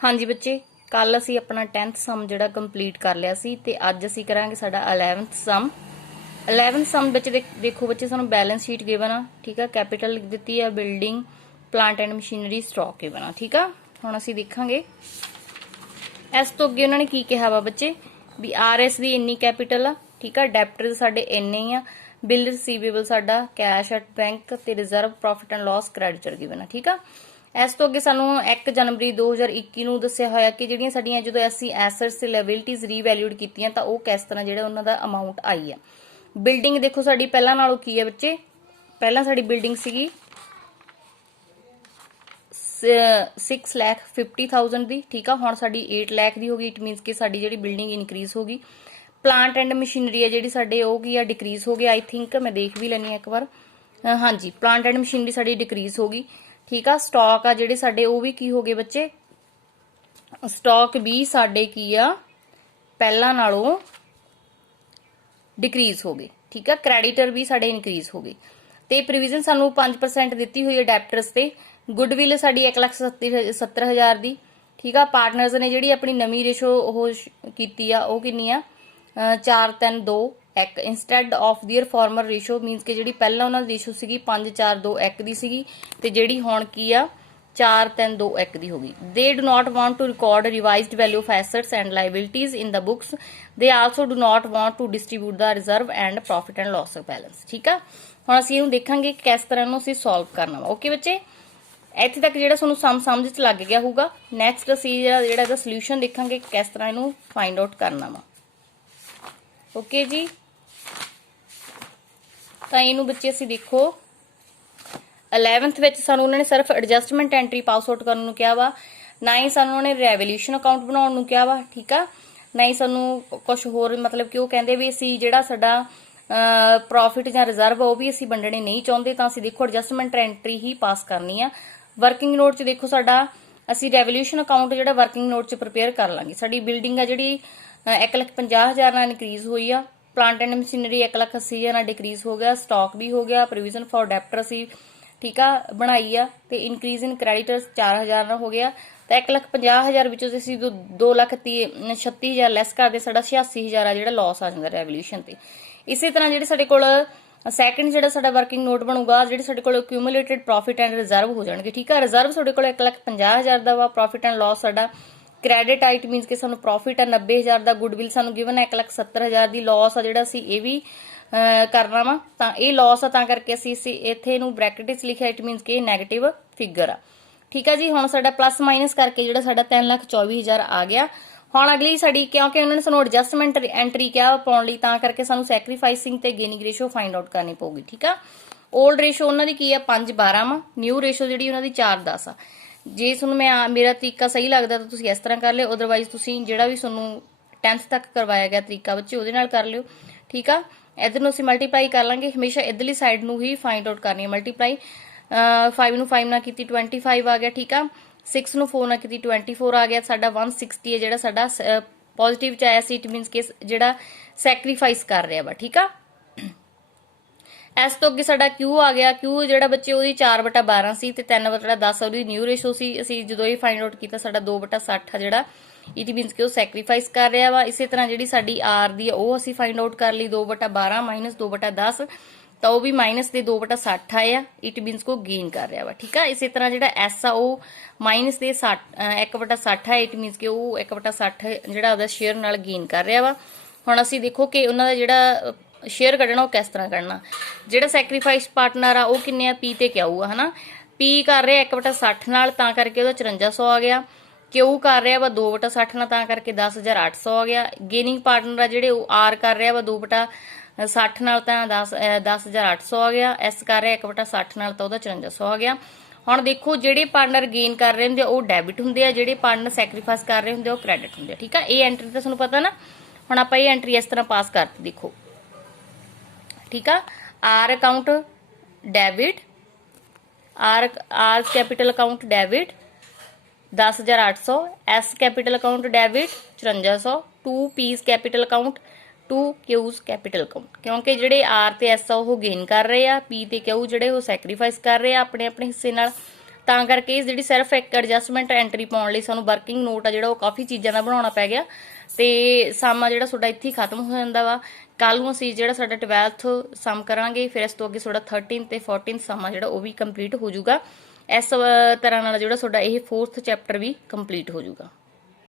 हाँ जी बच्चे, कल असी अपना 10th सम जिहड़ा कंप्लीट कर लिया सी ते अज असी करांगे साडा 11th सम। 11th सम बच्चे देखो बच्चे सानू बैलेंस शीट गिवन आ, ठीक है। कैपिटल लिख दित्ती है, building, plant and machinery, stock given आ, ठीक है। हुण असी देखांगे इस तो अगे उन्होंने की कहा वा बच्चे भी RS दी इन्नी कैपिटल आ, ठीक है। डैप्टर साडे इन्ने ही आ, बिल रिसीवेबल साडा, कैश एट बैंक ते reserve, profit and loss, creditor given आ, ठीक है। इस तो अगे सानू 1 जनवरी 2021 ਨੂੰ ਦੱਸਿਆ ਹੋਇਆ ਕਿ ਜਿਹੜੀਆਂ ਸਾਡੀਆਂ ਜਦੋਂ ਅਸੀਂ ਐਸੈਟਸ ਤੇ ਲਾਇਬਿਲਿਟੀਜ਼ ਰੀਵੈਲਿਊਡ ਕੀਤੀਆਂ ਤਾਂ ਉਹ ਕਿਸ ਤਰ੍ਹਾਂ ਜਿਹੜਾ ਉਹਨਾਂ ਦਾ ਅਮਾਉਂਟ ਆਈ ਆ। ਬਿਲਡਿੰਗ ਦੇਖੋ ਸਾਡੀ ਪਹਿਲਾਂ ਨਾਲੋਂ ਕੀ ਹੈ ਬੱਚੇ, ਪਹਿਲਾਂ ਸਾਡੀ ਬਿਲਡਿੰਗ ਸੀਗੀ 6,50,000 ਦੀ, ਠੀਕ ਆ। ਹੁਣ ਸਾਡੀ 8 ਲੱਖ ਦੀ ਹੋ ਗਈ। ਇਟ ਮੀਨਸ ਕਿ ਸਾਡੀ ਜਿਹੜੀ ਬਿਲਡਿੰਗ ਇਨਕਰੀਜ਼ ਹੋ ਗਈ। ਪਲਾਂਟ ਐਂਡ ਮਸ਼ੀਨਰੀ ਹੈ ਜਿਹੜੀ ਸਾਡੇ ਉਹ ਕੀ ਆ, ਡਿਕਰੀਜ਼ ਹੋ ਗਿਆ। ਆਈ ਥਿੰਕ ਮੈਂ ਦੇਖ ਵੀ ਲੈਣੀ ਇੱਕ ਵਾਰ। ਹਾਂਜੀ, ਪਲਾਂਟ ਐਂਡ ਮਸ਼ੀਨਰੀ ਸਾਡੀ ਡਿਕਰੀਜ਼ ਹੋ ਗਈ, ठीक आ। स्टॉक आ ਜਿਹੜੇ ਸਾਡੇ ਉਹ ਵੀ ਕੀ ਹੋ ਗਏ ਬੱਚੇ, ਸਟਾਕ ਵੀ ਸਾਡੇ ਕੀ ਆ ਪਹਿਲਾਂ ਨਾਲੋਂ ਡਿਕਰੀਜ਼ ਹੋ ਗਏ, ਠੀਕ ਆ। ਕ੍ਰੈਡੀਟਰ ਵੀ ਸਾਡੇ ਇਨਕਰੀਜ਼ ਹੋ ਗਏ ਤੇ ਪ੍ਰੋਵੀਜ਼ਨ ਸਾਨੂੰ 5% ਦਿੱਤੀ ਹੋਈ ਹੈ ਡੈਪਟਰਸ ਤੇ। ਗੁੱਡਵਿਲ ਸਾਡੀ 1,70,000 ਦੀ, ਠੀਕ ਆ। ਪਾਰਟਨਰਸ ਨੇ ਜਿਹੜੀ ਆਪਣੀ ਨਵੀਂ ਰੇਸ਼ੋ ਉਹ ਕੀਤੀ ਆ ਉਹ ਕਿੰਨੀ ਆ, 4-3-2 1 instead of their former ratio. Means ਕਿ ਜਿਹੜੀ ਪਹਿਲਾਂ ਉਹਨਾਂ ਦੀ ਰੇਸ਼ੋ ਸੀਗੀ 5-4-2 1 ਦੀ ਸੀਗੀ ਤੇ ਜਿਹੜੀ ਹੁਣ ਕੀ ਆ 4-3-2 1 ਦੀ ਹੋ ਗਈ। They do not want to record revised value of assets and liabilities in the books. They also do not want to distribute the reserve and profit and loss balance, ਠੀਕ ਆ। ਹੁਣ ਅਸੀਂ ਇਹਨੂੰ ਦੇਖਾਂਗੇ ਕਿ ਕਿਸ ਤਰ੍ਹਾਂ ਨੂੰ ਅਸੀਂ ਸੋਲਵ ਕਰਨਾ ਵਾ। ਓਕੇ ਬੱਚੇ, ਇੱਥੇ ਤੱਕ ਜਿਹੜਾ ਤੁਹਾਨੂੰ ਸਮ ਸਮਝ ਚ ਲੱਗ ਗਿਆ ਹੋਊਗਾ। ਨੈਕਸਟ ਅਸੀਂ ਜਿਹੜਾ ਇਹਦਾ ਸੋਲੂਸ਼ਨ ਦੇਖਾਂਗੇ ਕਿਸ ਤਰ੍ਹਾਂ ਇਹਨੂੰ ਫਾਈਂਡ ਆਊਟ ਕਰਨਾ ਵਾ। ਓਕੇ ਜੀ, ਤਾਂ ਇਹਨੂੰ ਬੱਚੇ ਅਸੀਂ ਦੇਖੋ 11th ਵਿੱਚ ਸਾਨੂੰ ਉਹਨਾਂ ਨੇ ਸਿਰਫ ਐਡਜਸਟਮੈਂਟ ਐਂਟਰੀ ਪਾਸ ਆਊਟ ਕਰਨ ਨੂੰ ਕਿਹਾ ਵਾ, ਨਾ ਹੀ ਸਾਨੂੰ ਉਹਨੇ ਰੈਵੋਲੂਸ਼ਨ ਅਕਾਊਂਟ ਬਣਾਉਣ ਨੂੰ ਕਿਹਾ ਵਾ, ਠੀਕ ਆ। ਨਾ ਹੀ ਸਾਨੂੰ ਕੁਝ ਹੋਰ, ਮਤਲਬ ਕਿ ਉਹ ਕਹਿੰਦੇ ਵੀ ਅਸੀਂ ਜਿਹੜਾ ਸਾਡਾ ਪ੍ਰੋਫਿਟ ਜਾਂ ਰਿਜ਼ਰਵ ਉਹ ਵੀ ਅਸੀਂ ਵੰਡਣੇ ਨਹੀਂ ਚਾਹੁੰਦੇ, ਤਾਂ ਅਸੀਂ ਦੇਖੋ ਐਡਜਸਟਮੈਂਟ ਐਂਟਰੀ ਹੀ ਪਾਸ ਕਰਨੀ ਆ। ਵਰਕਿੰਗ ਨੋਟ 'ਚ ਦੇਖੋ ਸਾਡਾ ਅਸੀਂ ਰੈਵੋਲੂਸ਼ਨ ਅਕਾਊਂਟ ਜਿਹੜਾ ਵਰਕਿੰਗ ਨੋਟ 'ਚ ਪ੍ਰਿਪੇਅਰ ਕਰ ਲਾਂਗੇ। ਸਾਡੀ ਬਿਲਡਿੰਗ ਆ ਜਿਹੜੀ 1,50,000 ਨਾਲ ਇਨਕਰੀਜ਼ ਹੋਈ ਆ। ਪਲਾਂਟ ਐਂਡ ਮਸ਼ੀਨਰੀ 1,80,000 ਨਾਲ ਡਿਕਰੀਜ਼ ਹੋ ਗਿਆ। ਸਟਾਕ ਵੀ ਹੋ ਗਿਆ। ਪ੍ਰੋਵੀਜ਼ਨ ਫॉर ਡੈਪਟਰ ਅਸੀਂ ਠੀਕ ਆ ਬਣਾਈ ਆ ਤੇ ਇਨਕਰੀਜ਼ ਇਨ ਕ੍ਰੈਡੀਟਰਸ 4,000 ਨਾਲ ਹੋ ਗਿਆ। ਤਾਂ 1,50,000 ਵਿੱਚੋਂ ਅਸੀਂ 2,36,000 ਲੈਸ ਕਰਦੇ, ਸਾਡਾ 86,000 ਆ ਜਿਹੜਾ ਲਾਸ ਆ ਜਾਂਦਾ ਰੈਵੋਲੂਸ਼ਨ ਤੇ। ਇਸੇ ਤਰ੍ਹਾਂ ਜਿਹੜੇ ਸਾਡੇ ਕੋਲ ਸੈਕਿੰਡ ਜਿਹੜਾ ਸਾਡਾ ਵਰਕਿੰਗ ਨੋਟ ਬਣੂਗਾ, ਜਿਹੜੇ ਸਾਡੇ ਕੋਲ ਐਕਿਊਮੂਲੇਟਿਡ ਪ੍ਰੋਫਿਟ ਐਂਡ ਰਿਜ਼ਰਵ ਹੋ ਜਾਣਗੇ, ਠੀਕ ਆ। ਰਿਜ਼ਰਵ ਸਾਡੇ ਕੋਲ 1,50,000 ਦਾ ਵਾ। ਪ੍ਰੋਫਿਟ ਐਂਡ ਲਾਸ ਸਾਡਾ ਕ੍ਰੈਡਿਟ ਆ, ਇਟ ਮੀਨਸ ਕਿ ਸਾਨੂੰ ਪ੍ਰੋਫਿਟ ਆ 90,000 ਦਾ। ਗੁੱਡਵਿਲ ਸਾਨੂੰ ਗਿਵਨ 1,70,000 ਦੀ। ਲਾਸ ਆ ਜਿਹੜਾ ਅਸੀਂ ਇਹ ਵੀ ਕਰਨਾ ਵਾ, ਤਾਂ ਇਹ ਲਾਸ ਆ ਤਾਂ ਕਰਕੇ ਅਸੀਂ ਇੱਥੇ ਇਹਨੂੰ ਬ੍ਰੈਕਟ ਵਿੱਚ ਲਿਖਿਆ। ਇਟ ਮੀਨਸ ਕਿ ਇਹ ਨੈਗੇਟਿਵ ਫਿਗਰ ਆ, ਠੀਕ ਆ ਜੀ। ਹੁਣ ਸਾਡਾ ਪਲੱਸ ਮਾਈਨਸ ਕਰਕੇ ਜਿਹੜਾ ਸਾਡਾ 3,24,000 ਆ ਗਿਆ। ਹੁਣ ਅਗਲੀ ਸਾਡੀ, ਕਿਉਂਕਿ ਉਹਨਾਂ ਨੇ ਸਾਨੂੰ ਐਡਜਸਟਮੈਂਟ ਐਂਟਰੀ ਕਿਹਾ ਪਾਉਣ ਲਈ, ਤਾਂ ਕਰਕੇ ਸਾਨੂੰ ਸੈਕਰੀਫਾਈਸਿੰਗ ਤੇ ਗੇਨਿੰਗ ਰੇਸ਼ੋ ਫਾਈਂਡ ਆਊਟ ਕਰਨੀ ਪਊਗੀ, ਠੀਕ ਆ। 올ਡ ਰੇਸ਼ੋ ਉਹਨਾਂ ਦੀ ਕੀ ਆ 5-12 ਵਾ। ਨਿਊ ਰੇਸ਼ੋ ਜਿਹੜੀ ਉਹਨਾਂ ਦੀ 4-10 ਆ। ਜੇ ਤੁਹਾਨੂੰ ਮੇਰਾ ਤਰੀਕਾ ਸਹੀ ਲੱਗਦਾ ਤਾਂ ਤੁਸੀਂ ਇਸ ਤਰ੍ਹਾਂ ਕਰ ਲਿਓ, ਅਦਰਵਾਈਜ਼ ਤੁਸੀਂ ਜਿਹੜਾ ਵੀ ਤੁਹਾਨੂੰ 10th ਤੱਕ ਕਰਵਾਇਆ ਗਿਆ ਤਰੀਕਾ ਬੱਚੇ ਉਹਦੇ ਨਾਲ ਕਰ ਲਿਓ, ਠੀਕ ਆ। ਇੱਧਰ ਨੂੰ ਅਸੀਂ ਮਲਟੀਪਲਾਈ ਕਰ ਲਾਂਗੇ, ਹਮੇਸ਼ਾ ਇੱਧਰਲੀ ਸਾਈਡ ਨੂੰ ਹੀ ਫਾਈਂਡ ਆਊਟ ਕਰਨੀ ਹੈ ਮਲਟੀਪਲਾਈ। 5 ਨੂੰ 5 ਨਾਲ ਕੀਤੀ 25 ਆ ਗਿਆ, ਠੀਕ ਆ। 6 ਨੂੰ 4 ਨਾਲ ਕੀਤੀ 24 ਆ ਗਿਆ। ਸਾਡਾ 160 ਹੈ ਜਿਹੜਾ ਸਾਡਾ ਪੋਜ਼ਿਟਿਵ ਚ ਆਇਆ ਸੀ। ਇਟ ਮੀਨਸ ਕਿ ਜਿਹੜਾ ਸੈਕਰੀਫਾਈਸ ਕਰ ਰਿਹਾ ਵਾ, ਠੀਕ ਆ। ਇਸ ਤੋਂ ਅੱਗੇ ਸਾਡਾ Q ਆ ਗਿਆ। Q ਜਿਹੜਾ ਬੱਚੇ ਉਹਦੀ 4/12 ਸੀ ਤੇ 3/10 ਉਹਦੀ ਨਿਊ ਰੇਸ਼ੋ ਸੀ। ਅਸੀਂ ਜਦੋਂ ਇਹ ਫਾਈਂਡ ਆਊਟ ਕੀਤਾ ਸਾਡਾ 2/60 ਆ ਜਿਹੜਾ, ਇਟ ਮੀਨਸ ਕਿ ਉਹ ਸੈਕਰੀਫਾਈਸ ਕਰ ਰਿਹਾ ਵਾ। ਇਸੇ ਤਰ੍ਹਾਂ ਜਿਹੜੀ ਸਾਡੀ R ਦੀ ਆ ਉਹ ਅਸੀਂ ਫਾਈਂਡ ਆਊਟ ਕਰ ਲਈ 2/12 ਮਾਈਨਸ 2/10, ਤਾਂ ਉਹ ਵੀ ਮਾਈਨਸ ਦੇ 2/60 ਆਇਆ। ਇਟ ਮੀਨਸ ਕੋ ਗੇਨ ਕਰ ਰਿਹਾ ਵਾ, ਠੀਕ ਆ। ਇਸੇ ਤਰ੍ਹਾਂ ਜਿਹੜਾ S ਆ ਉਹ ਮਾਈਨਸ ਦੇ 1/60 ਹੈ। ਇਟ ਮੀਨਸ ਕਿ ਉਹ 1/60 ਜਿਹੜਾ ਉਹਦਾ ਸ਼ੇਅਰ ਨਾਲ ਗੇਨ ਕਰ ਰਿਹਾ ਵਾ। ਹੁਣ ਅਸੀਂ ਦੇਖੋ ਕਿ ਉਹਨਾਂ ਦਾ ਜਿਹੜਾ ਸ਼ੇਅਰ ਕੱਢਣਾ ਉਹ ਕਿਸ ਤਰ੍ਹਾਂ ਕੱਢਣਾ। ਜਿਹੜਾ ਸੈਕਰੀਫਾਈਸ ਪਾਰਟਨਰ ਆ ਉਹ ਕਿੰਨੇ ਆ, P ਤੇ Q ਆ, ਹਨਾ। P ਕਰ ਰਿਹਾ 1/60 ਨਾਲ, ਤਾਂ ਕਰਕੇ ਉਹਦਾ 5400 ਆ ਗਿਆ। Q ਕਰ ਰਿਹਾ ਵਾ 2/60 ਨਾਲ, ਤਾਂ ਕਰਕੇ 10,800 ਆ ਗਿਆ। ਗੇਨਿੰਗ ਪਾਰਟਨਰ ਆ ਜਿਹੜੇ ਉਹ R ਕਰ ਰਿਹਾ ਵਾ 2/60 ਨਾਲ, ਤਾਂ 10,800 ਆ ਗਿਆ। S ਕਰ ਰਿਹਾ 1/60 ਨਾਲ, ਤਾਂ ਉਹਦਾ 5400 ਆ ਗਿਆ। ਹੁਣ ਦੇਖੋ ਜਿਹੜੇ ਪਾਰਟਨਰ ਗੇਨ ਕਰ ਰਹੇ ਹੁੰਦੇ ਉਹ ਡੈਬਿਟ ਹੁੰਦੇ ਆ, ਜਿਹੜੇ ਪਾਰਟਨਰ ਸੈਕਰੀਫਾਈਸ ਕਰ ਰਹੇ ਹੁੰਦੇ ਉਹ ਕ੍ਰੈਡਿਟ ਹੁੰਦੇ ਆ, ਠੀਕ ਆ। ਇਹ ਐਂਟਰੀ ਤਾਂ ਤੁਹਾਨੂੰ ਪਤਾ ਨਾ। ਹੁਣ ਆਪਾਂ ਇਹ ਐਂਟਰੀ ਇਸ ਤਰ੍ਹਾਂ ਪਾਸ ਕਰਤੀ, ਦੇਖੋ, ਠੀਕ ਆ। R account debit, R capital account debit 10,800, S capital account debit 5400, 2 P's capital account, 2 Q's capital account. ਕਿਉਂਕਿ ਜਿਹੜੇ R ਤੇ S ਆ ਉਹ ਗੇਨ ਕਰ ਰਹੇ ਆ, P ਤੇ Q ਜਿਹੜੇ ਉਹ ਸੈਕਰੀਫਾਈਸ ਕਰ ਰਹੇ ਆ ਆਪਣੇ ਆਪਣੇ ਹਿੱਸੇ ਨਾਲ, ਤਾਂ ਕਰਕੇ ਇਹ ਜਿਹੜੀ ਸਿਰਫ ਇੱਕ ਐਡਜਸਟਮੈਂਟ ਐਂਟਰੀ ਪਾਉਣ ਲਈ ਸਾਨੂੰ ਵਰਕਿੰਗ ਨੋਟ ਆ ਜਿਹੜਾ ਉਹ ਕਾਫੀ ਚੀਜ਼ਾਂ ਦਾ ਬਣਾਉਣਾ ਪੈ ਗਿਆ ਤੇ ਸਮ ਆ ਜਿਹੜਾ ਤੁਹਾਡਾ ਇੱਥੇ ਹੀ ਖਤਮ ਹੋ ਜਾਂਦਾ ਵਾ। ਕੱਲ ਨੂੰ ਅਸੀਂ ਜਿਹੜਾ ਸਾਡਾ 12th ਸਮ ਕਰਾਂਗੇ, ਫਿਰ ਇਸ ਤੋਂ ਅੱਗੇ ਤੁਹਾਡਾ 13th ਤੇ 14th ਸਮ ਆ ਜਿਹੜਾ ਉਹ ਵੀ ਕੰਪਲੀਟ ਹੋ ਜਾਊਗਾ। ਇਸ ਤਰ੍ਹਾਂ ਨਾਲ ਜਿਹੜਾ ਤੁਹਾਡਾ ਇਹ 4th ਚੈਪਟਰ ਵੀ ਕੰਪਲੀਟ ਹੋ ਜਾਊਗਾ।